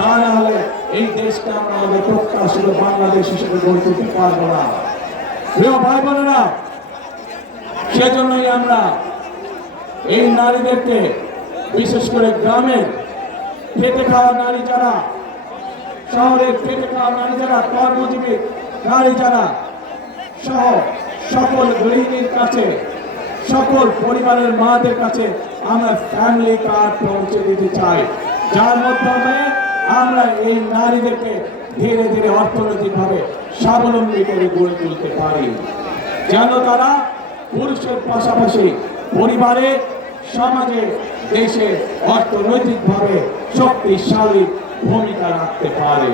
তা না হলে এই দেশকে আমরা আমাদের প্রত্যাশিত বাংলাদেশ হিসেবে গড়ে তুলতে পারবো না। প্রিয় ভাই বোনেরা, সেজন্যই আমরা এই নারীদেরকে, বিশেষ করে গ্রামের খেটে খাওয়া নারী যারা, শহরের খেটে খাওয়া নারী যারা, কর্মজীবী নারী যারা সহ সকল গৃহিণীর কাছে, সকল পরিবারের মাদের কাছে আমরা ফ্যামিলি কার্ড পৌঁছে দিতে চাই, যার মাধ্যমে আমরা এই নারীদেরকে ধীরে ধীরে অর্থনৈতিকভাবে স্বাবলম্বী করে গড়ে তুলতে পারি, যেন তারা পুরুষের পাশাপাশি পরিবারে, সমাজে, দেশে অর্থনৈতিকভাবে শক্তিশালী ভূমিকা রাখতে পারে।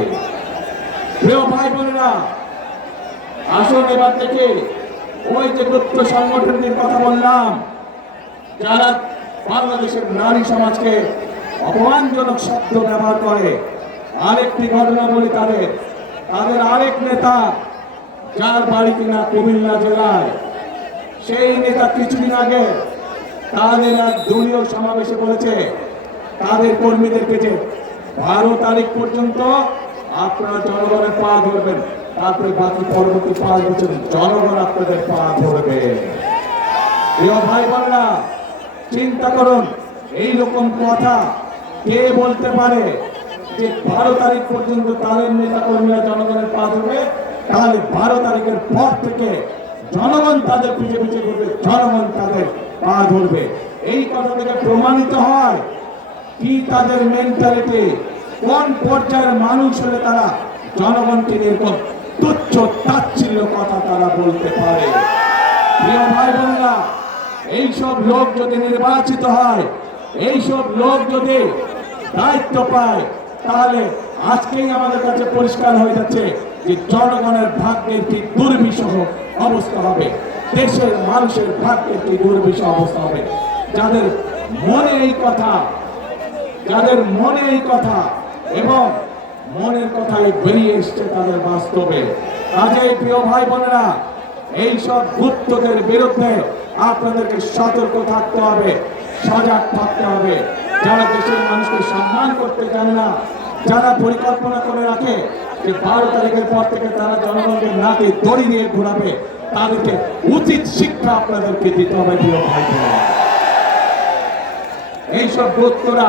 প্রিয় ভাই বোনেরা, আসুন এবার থেকে ওই যে গুপ্ত সংগঠনটির কথা বললাম, যারা বাংলাদেশের নারী সমাজকে অপমানজনক শব্দ ব্যবহার করে, আরেকটি ঘটনা বলি, তাদের আরেক নেতা, যার বাড়ি কিনা কুমিল্লা জেলায়, সেই নেতা কিছুদিন আগে তাদের এক দলীয় সমাবেশে বলেছে তাদের কর্মীদেরকে যে 12 তারিখ পর্যন্ত আপনারা জনগণের পা ধরবেন, তারপরে বাকি পরবর্তী 5 বছর জনগণ আপনাদের পা ধরবে। প্রিয় ভাই বোনেরা, চিন্তা করুন, এইরকম কথা কে বলতে পারে যে 12 তারিখ পর্যন্ত তাদের নেতা কর্মীরা জনগণের পা ধরবে, তাহলে 12 তারিখের পর থেকে জনগণ তাদের পিছিয়ে পিছিয়ে ঘুরবে, জনগণ তাদের পা ধরবে। এই কথা থেকে প্রমাণিত হয় কি তাদের মেন্টালিটি, কোন পর্যায়ের মানুষ হলে তারা জনগণকে এরকম তুচ্ছ তাচ্ছিল্য কথা তারা বলতে পারে। প্রিয় ভাই বোনেরা, এইসব লোক যদি নির্বাচিত হয়, এইসব লোক যদি দায়িত্ব পায়, তাহলে আজকেই আমাদের কাছে পরিষ্কার হয়ে যাচ্ছে যে জনগণের ভাগ্যের কি দুর্বিষহ অবস্থা হবে, দেশের মানুষের ভাগ্যের কি দুর্বিষহ অবস্থা হবে। যাদের মনে এই কথা, যাদের মনে এই কথা এবং মনের কথাই বেরিয়ে এসছে তাদের বাস্তবে, কাজেই প্রিয় ভাই বোনেরা, এইসব গুপ্তদের বিরুদ্ধে আপনাদেরকে সতর্ক থাকতে হবে, সজাগ থাকতে হবে। যারা দেশের মানুষকে সম্মান করতে জানে না, যারা পরিকল্পনা করে রাখে যে 12 তারিখের পর থেকে তারা জনগণকে নাকে দড়ি দিয়ে ঘোরাবে, তাদেরকে উচিত শিক্ষা আপনাদেরকে দিতে হবে। প্রিয় ভাই বোনেরা, এইসব গুপ্তরা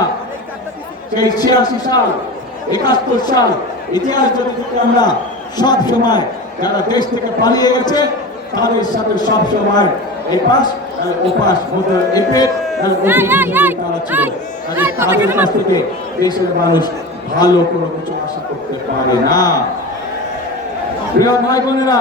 সেই 86 সাল, 71 সাল ইতিহাস যদি আমরা সব সময় যারা দেশ থেকে পালিয়ে গেছে তাদের সাথে সব সময় এই পাশ ওপাশ তারা ছিল, তাদের কাছ থেকে দেশের মানুষ ভালো কোনো কিছু আশা করতে পারে না। প্রিয় ভাই বোনেরা,